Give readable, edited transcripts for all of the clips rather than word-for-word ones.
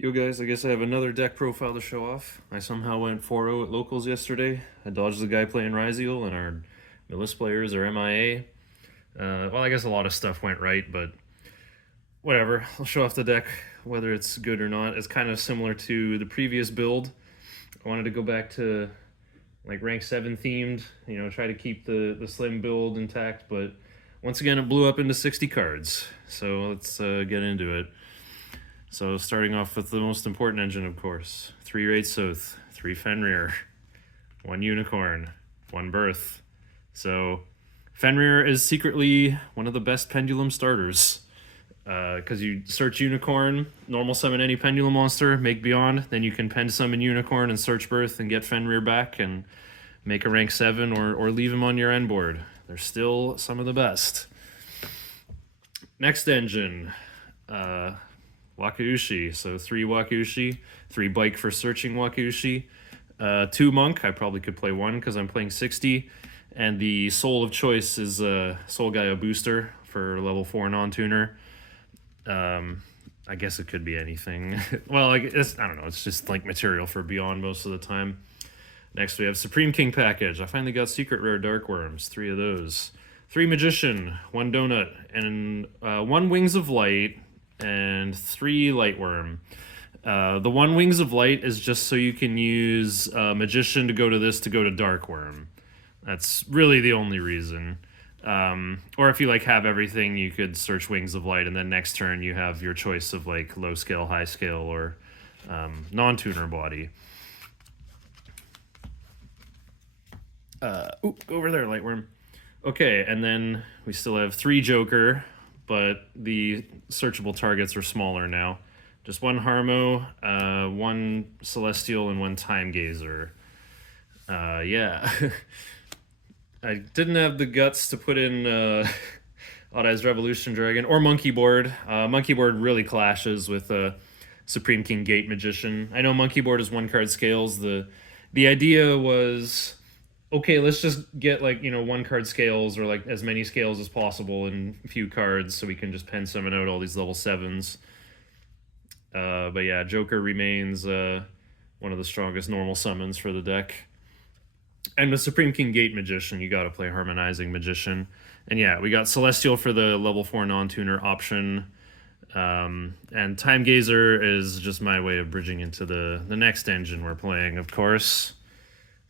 Yo guys, I guess I have another deck profile to show off. I somehow went 4-0 at locals yesterday. I dodged the guy playing Ryziel, and our Millis players are MIA. Well, I guess a lot of stuff went right, but whatever. I'll show off the deck, whether it's good or not. It's kind of similar to the previous build. I wanted to go back to like rank 7 themed, try to keep the slim build intact, but once again it blew up into 60 cards. So let's get into it. So starting off with the most important engine, of course. 3 Raid Soth, 3 Fenrir, 1 Unicorn, 1 Birth. So Fenrir is secretly one of the best Pendulum starters. Because you search Unicorn, normal summon any Pendulum monster, make Beyond, then you can pen summon Unicorn and search Birth and get Fenrir back and make a rank 7 or leave him on your end board. They're still some of the best. Next engine, Wakaushi. So 3 Wakaushi, 3 Bike for searching Wakaushi, 2 Monk. I probably could play 1 because I'm playing 60. And the Soul of Choice is Soul Gaia Booster for level 4 non-tuner. I guess it could be anything. Well, I don't know. It's just like material for Beyond most of the time. Next we have Supreme King package. I finally got secret rare Dark Worms, 3 of those. 3 Magician, 1 Donut, and 1 Wings of Light, and 3 Lightworm. The 1 Wings of Light is just so you can use Magician to go to this to go to Darkworm. That's really the only reason. Or if you have everything, you could search Wings of Light, and then next turn you have your choice of low scale, high scale, or non-tuner body. Go over there, Lightworm. Okay, and then we still have 3 Joker, but the searchable targets are smaller now. Just 1 Harmo, 1 Celestial, and 1 Time Gazer. Yeah. I didn't have the guts to put in Odd-Eyes Revolution Dragon or Monkey Board. Monkey Board really clashes with Supreme King Gate Magician. I know Monkey Board is 1-card scales. The idea was, okay, let's just get 1-card scales or as many scales as possible in a few cards so we can just pen summon out all these level 7s. But yeah, Joker remains one of the strongest normal summons for the deck. And with Supreme King Gate Magician, you gotta play Harmonizing Magician. And yeah, we got Celestial for the level 4 non-tuner option. And Time Gazer is just my way of bridging into the next engine we're playing, of course.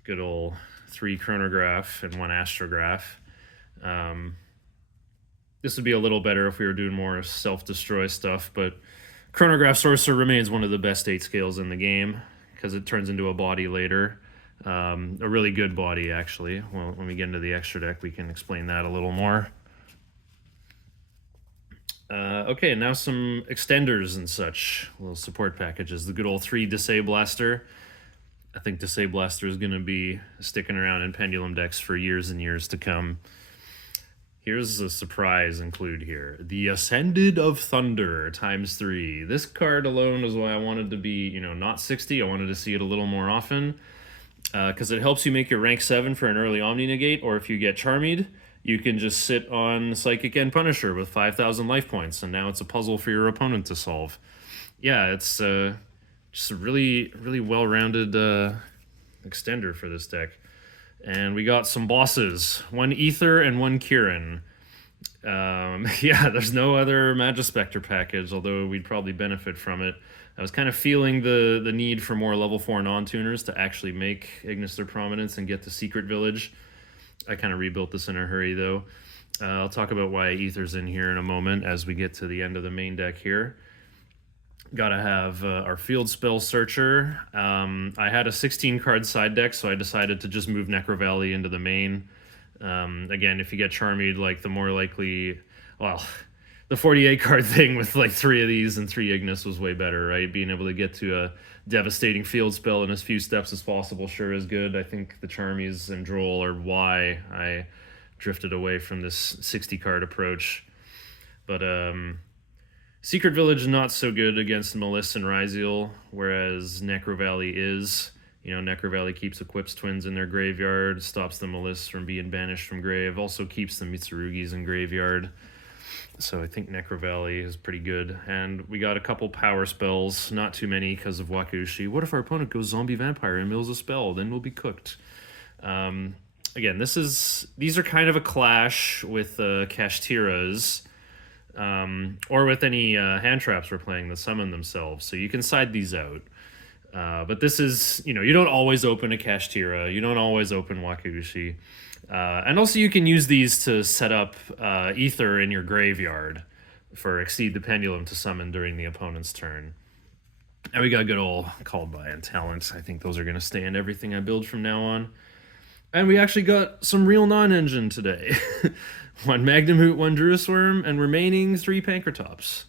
Good old 3 Chronograph and 1 Astrograph. This would be a little better if we were doing more self-destroy stuff, but Chronograph Sorcerer remains one of the best 8 scales in the game because it turns into a body later. A really good body, actually. Well, when we get into the extra deck, we can explain that a little more. Okay, now some extenders and such, little support packages. The good old 3 Disablaster. I think Disablaster is going to be sticking around in Pendulum decks for years and years to come. Here's a surprise include here. The Ascended of Thunder ×3. This card alone is why I wanted to be, not 60. I wanted to see it a little more often. Because it helps you make your rank 7 for an early Omni Negate, or if you get Charmied, you can just sit on Psychic and Punisher with 5,000 life points, and now it's a puzzle for your opponent to solve. Yeah, it's just a really, really well-rounded extender for this deck. And we got some bosses. 1 Ether and 1 Kieran. Yeah, there's no other Magispector package, although we'd probably benefit from it. I was kind of feeling the need for more level 4 non-tuners to actually make Ignis their prominence and get to Secret Village. I kind of rebuilt this in a hurry, though. I'll talk about why Ether's in here in a moment as we get to the end of the main deck here. Gotta have our Field Spell Searcher. I had a 16-card side deck, so I decided to just move Necro Valley into the main. Again, if you get Charmied, the more likely... Well... The 48-card thing with 3 of these and 3 Ignis was way better, right? Being able to get to a devastating field spell in as few steps as possible sure is good. I think the Charmies and Droll are why I drifted away from this 60-card approach. But Secret Village not so good against Malice and Ryziel, whereas Necro Valley is. Necro Valley keeps Equips Twins in their graveyard, stops the Malice from being banished from grave, also keeps the Mitsurugis in graveyard. So I think Necro Valley is pretty good. And we got a couple power spells, not too many because of Wakushi. What if our opponent goes zombie vampire and mills a spell? Then we'll be cooked. Again, these are kind of a clash with Kashtiras, or with any hand traps we're playing that summon themselves. So you can side these out. But this is, you don't always open a Kashtira. You don't always open Wakushi. And also you can use these to set up Ether in your graveyard for Exceed the Pendulum to summon during the opponent's turn. And we got good old Called By and Talent. I think those are going to stay in everything I build from now on. And we actually got some real non-engine today. 1 Magnum Hoot, 1 Druisworm, and remaining 3 Pankratops.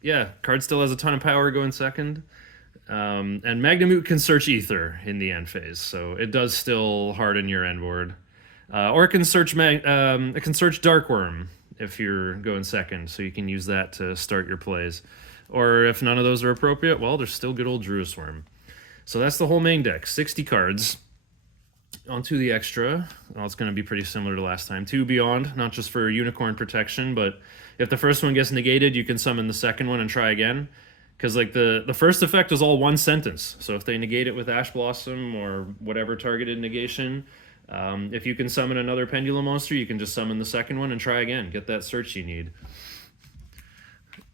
Yeah, card still has a ton of power going second. And Magnum Hoot can search Ether in the end phase, so it does still harden your end board. Or it can search Darkworm if you're going second, so you can use that to start your plays. Or if none of those are appropriate, well, there's still good old Druisworm. So that's the whole main deck, 60 cards. Onto the extra. Well, it's going to be pretty similar to last time. 2 Beyond, not just for unicorn protection, but if the first one gets negated, you can summon the second one and try again. Because like the first effect is all 1 sentence. So if they negate it with Ash Blossom or whatever targeted negation, if you can summon another Pendulum monster, you can just summon the second one and try again. Get that search you need.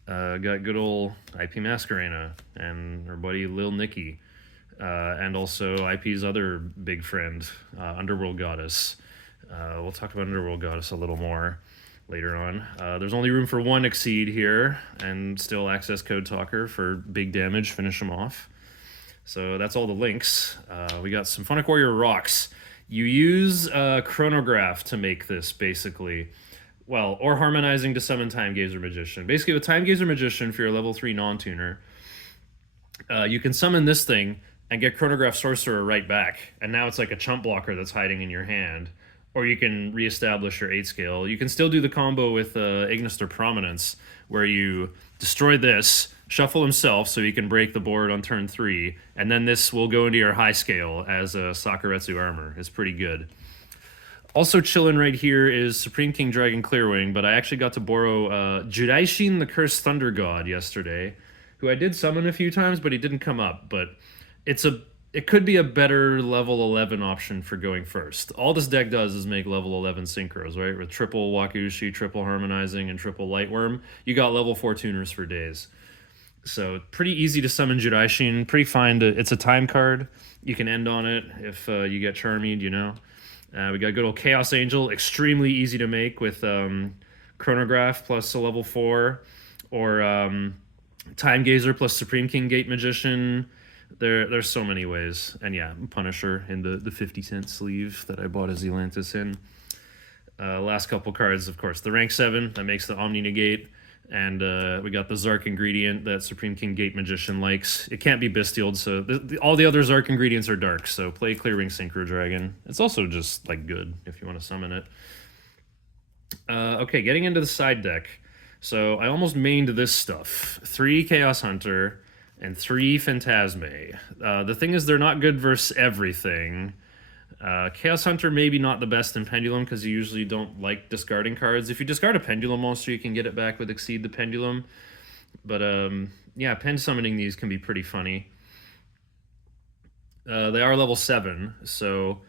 Got good old IP Masquerena and our buddy Lil Nicky. And also IP's other big friend, Underworld Goddess. We'll talk about Underworld Goddess a little more later on. There's only room for 1 Exceed here, and still access Code Talker for big damage, finish them off. So that's all the links. We got some Symphonic Warrior rocks. You use Chronograph to make this, basically. Well, or Harmonizing to summon Time Gazer Magician. Basically, with Time Gazer Magician, if you're a level 3 non-tuner, you can summon this thing and get Chronograph Sorcerer right back. And now it's like a chump blocker that's hiding in your hand. Or you can reestablish your 8 scale. You can still do the combo with Ignister Prominence, where you destroy this, shuffle himself so he can break the board on turn 3, and then this will go into your high scale as a Sakuretsu Armor. It's pretty good. Also chilling right here is Supreme King Dragon Clearwing, but I actually got to borrow Judaishin the Cursed Thunder God yesterday, who I did summon a few times, but he didn't come up. But it could be a better level 11 option for going first. All this deck does is make level 11 synchros, right? With triple Wakushi, triple Harmonizing, and triple Lightworm. You got level 4 tuners for days. So pretty easy to summon Judaishin. Pretty fine it's a time card. You can end on it if you get Charmied, we got good old Chaos Angel. Extremely easy to make with Chronograph plus a level 4. Or Time Gazer plus Supreme King Gate Magician. There's so many ways. And yeah, Punisher in the 50-cent sleeve that I bought a Zelantis in. Last couple cards, of course. The rank 7, that makes the Omni Negate. And we got the Zark ingredient that Supreme King Gate Magician likes. It can't be bestialed, so all the other Zark ingredients are dark. So play Clearwing Synchro Dragon. It's also just like good if you want to summon it. Okay, getting into the side deck. So I almost mained this stuff. 3 Chaos Hunter and 3 Phantasme. The thing is, they're not good versus everything. Chaos Hunter maybe not the best in Pendulum because you usually don't like discarding cards. If you discard a Pendulum monster, you can get it back with Exceed the Pendulum. But yeah, pen summoning these can be pretty funny. They are level 7, so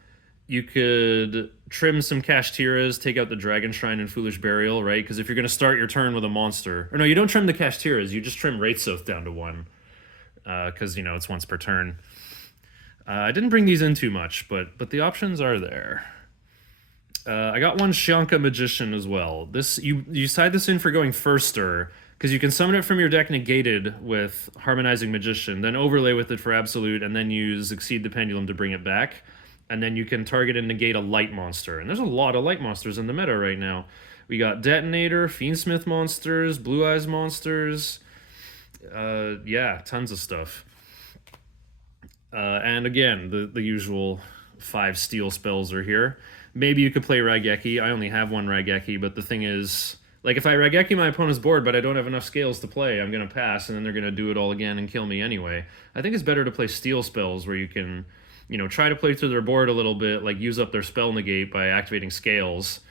you could trim some Kashtiras, take out the Dragon Shrine and Foolish Burial, right? Because if you're going to start your turn with a monster... Or no, you don't trim the Kashtiras, you just trim Wraithsoth down to 1. Because, it's once per turn. I didn't bring these in too much, but the options are there. I got 1 Shyanka Magician as well. This you side this in for going firster, because you can summon it from your deck negated with Harmonizing Magician, then overlay with it for Absolute, and then use Exceed the Pendulum to bring it back. And then you can target and negate a light monster. And there's a lot of light monsters in the meta right now. We got Detonator, Fiendsmith monsters, Blue Eyes monsters. Yeah, tons of stuff. And again, the usual 5 steel spells are here. Maybe you could play Raigeki. I only have 1 Raigeki, but the thing is, like, if I Raigeki my opponent's board, but I don't have enough scales to play, I'm going to pass, and then they're going to do it all again and kill me anyway. I think it's better to play steel spells where you can, try to play through their board a little bit, like use up their spell negate by activating scales,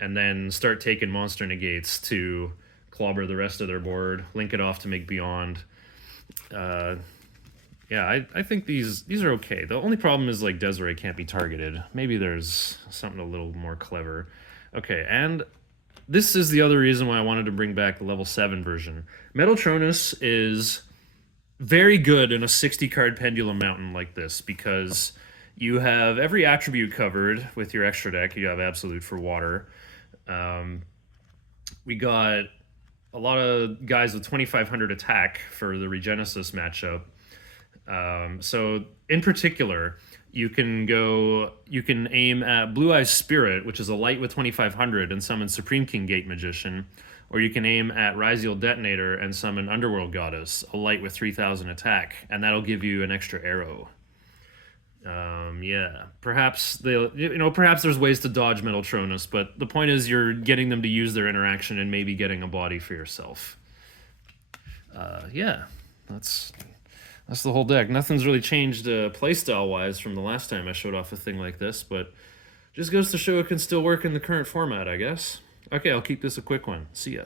and then start taking monster negates to clobber the rest of their board, link it off to make Beyond. Yeah, I think these are okay. The only problem is like Desiree can't be targeted. Maybe there's something a little more clever. Okay, and this is the other reason why I wanted to bring back the level 7 version. Metaltronus is very good in a 60-card Pendulum Mountain like this because you have every attribute covered with your extra deck. You have Absolute for water. We got a lot of guys with 2,500 attack for the Regenesis matchup. So in particular, you can aim at Blue Eyes Spirit, which is a light with 2,500, and summon Supreme King Gate Magician, or you can aim at Ryziel Detonator and summon Underworld Goddess, a light with 3,000 attack, and that'll give you an extra arrow. Yeah, perhaps perhaps there's ways to dodge Metaltronus, but the point is you're getting them to use their interaction and maybe getting a body for yourself. Yeah, that's the whole deck. Nothing's really changed playstyle-wise from the last time I showed off a thing like this, but just goes to show it can still work in the current format, I guess. Okay, I'll keep this a quick one. See ya.